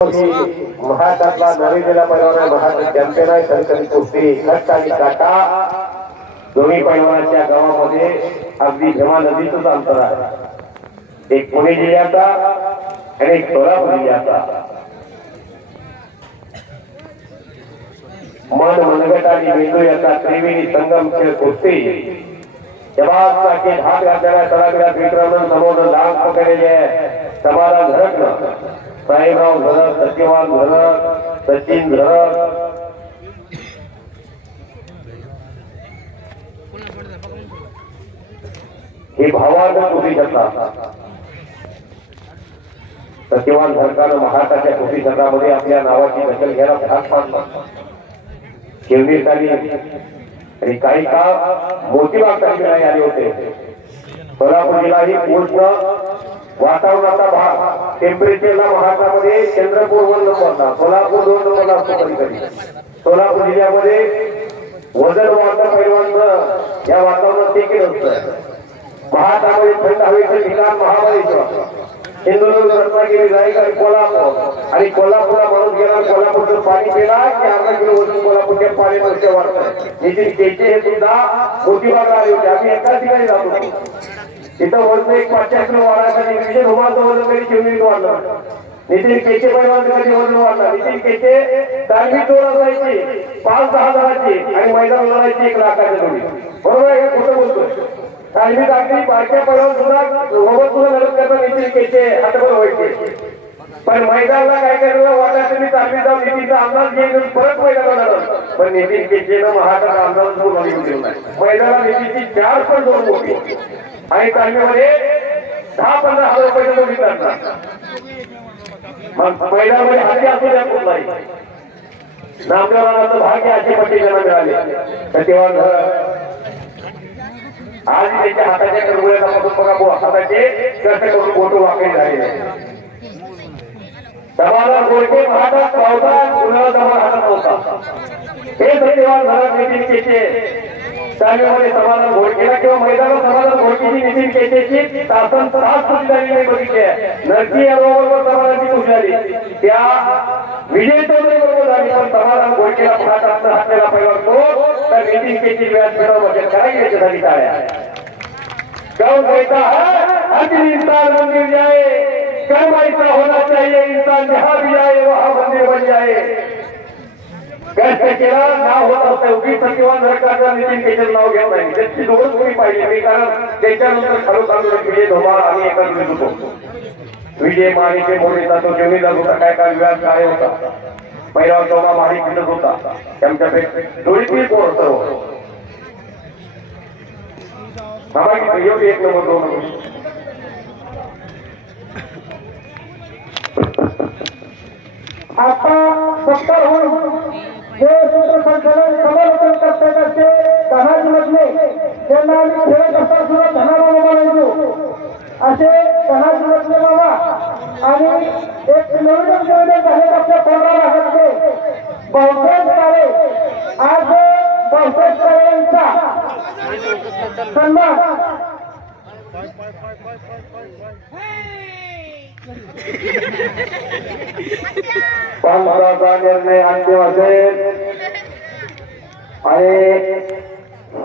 महाराष्ट्रातला नरेंद्रला पैलवान महाराष्ट्र चॅम्पियन आहे सरकारी कुस्ती खट आणि काटा दोन्ही पैलवानाच्या गावामध्ये अगदी भीमा नदीचंच अंतर आहे. एक पुणे जिल्ह्याचा आणि एक सोलापूर जिल्ह्याचा. मन मनगट आणि मेंदू याचा त्रिवेणी संगम खेळ कुस्ती. तेव्हा सारखे हात घातलेल्या सगळ्या मित्रांनो समोर लाग पकडलेले समाधान धडकलं साहेबराव धरत सत्यवान धरत सचिन धरत हे भावार्थ कुठे शकतात सत्यवान सरकारनं महाराष्ट्राच्या कृषी क्षेत्रामध्ये आपल्या नावाची दखल घ्यायला भाग पाडला शिवनेरसाठी आणि काही काळ मोतीबाग तालुक्याला आले होते. सोलापूर जिल्हा ही पूर्ण वातावरणाचा भाग. टेम्परेचरला महाराष्ट्रामध्ये चंद्रपूर वन नंबरला सोलापूर दोन नंबरला असतो कधी कधी सोलापूर जिल्ह्यामध्ये वजन वाढतं पैलवानचं या वातावरणात देखील असतं महाराष्ट्रामध्ये थंड हवेचं ठिकाण महाबळेश्वर. सिंधुदुर्ग रत्नागिरी जाईल आणि कोल्हापूर. आणि कोल्हापूरला माणूस गेला कोल्हापूरचं पाणी पिला की अर्धा किलो वजन कोल्हापूरच्या पाणी नुसते वाढतं नितीन केचे हे सुद्धा मोतीबाग आले होते. आम्ही एकाच ठिकाणी जातो तिथं वजन एक पाचशे वाढायसाठी विजय धुमाचं वजन कधी चिमणीत वाढलं नितीन केचे पैलवान कधी वजन वाढला नितीन केचे दांडी दोन असायची पाच दहा हजाराची आणि मैदान लढायची एक लाखाची जोडी बरोबर आहे कुठं बोलतोय. तालमी टाकली बारक्या पैलवान सुद्धा सोबत सुद्धा लढत करता नितीन केचे. हातभर व्हायचे पण मैदानाला काय करायला वाटायचं? मी तालमी जाऊन नितीनचा अंदाज घेऊन परत मैदानाला लढत पण नेहमी केचेनं महाराज रामदास दोन अनुभव दिला मैदानाला नितीनची चार पण दोन होती आणि तालमीमध्ये दहा पंधरा हजार रुपये दोन करतात महिलामध्ये मैदानामध्ये हाती असू द्या कोण नाही नामदेवानाचं भाग्य अशी पट्टी त्यांना मिळाले. तर तेव्हा घर- आज त्याच्या हाताच्या करगुळ्यात आपण बघा बुवा, हाताचे कष्ट करून बोटू वाकडे झाले समाधान गोडके महाराज पावता पुन्हा जमा हातात नव्हता. हे सत्यवान घरात नितीन केचे तालमीमध्ये समाधान घोडकेला किंवा मैदानात समाधान घोडकेची नितीन केचेची तासन तास खुशी झाली नाही बघितली आहे नरसी यादवबरोबर समाधानची खुशी झाली त्या विजय चौधरी बरोबर झाली पण समाधान घोडकेला महाराष्ट्रातनं हातलेला पहिला तो तर नितीन केची व्याज मिळवण्याचे काय याच्यासाठी काय आहे क्यों कहता है हर इंसान मंदिर जाए कर्म ऐसा होना चाहिए इंसान जहाँ भी जाए वहां मंदिर बन जाए कष्ट केला? नाव होत असतं उगीच किंवा नरकाचा नितीन केचर नाव घेत नाही. त्याची दोन कोणी पाहिजे मी कारण त्याच्यानंतर खरोखर विजय धोमाळ आम्ही एकत्र होतो. विजय मालिके मोठे जातो जमीनदार होता. काय काय विवाद काय होता? पहिला चौदा मारी फिरत होता. त्यांच्यापेक्षा दोन्ही कोण सर्व सभागी की एक नंबर दोन आता सत्तर होऊन जे सूत्रसंचालन समालोचन करते करते धनाजीमधले त्यांना आम्ही खेळत असताना सुद्धा धनाला बाबा म्हणायचो असे धनाजीमधले बाबा आणि एक नवीन नवीन झालेत आपल्या पोराला हसते बहुतेक काळे आज बहुतेक काळेंचा सन्मान. Hey! पंचाचा निर्णय अंतिम असेल. आणि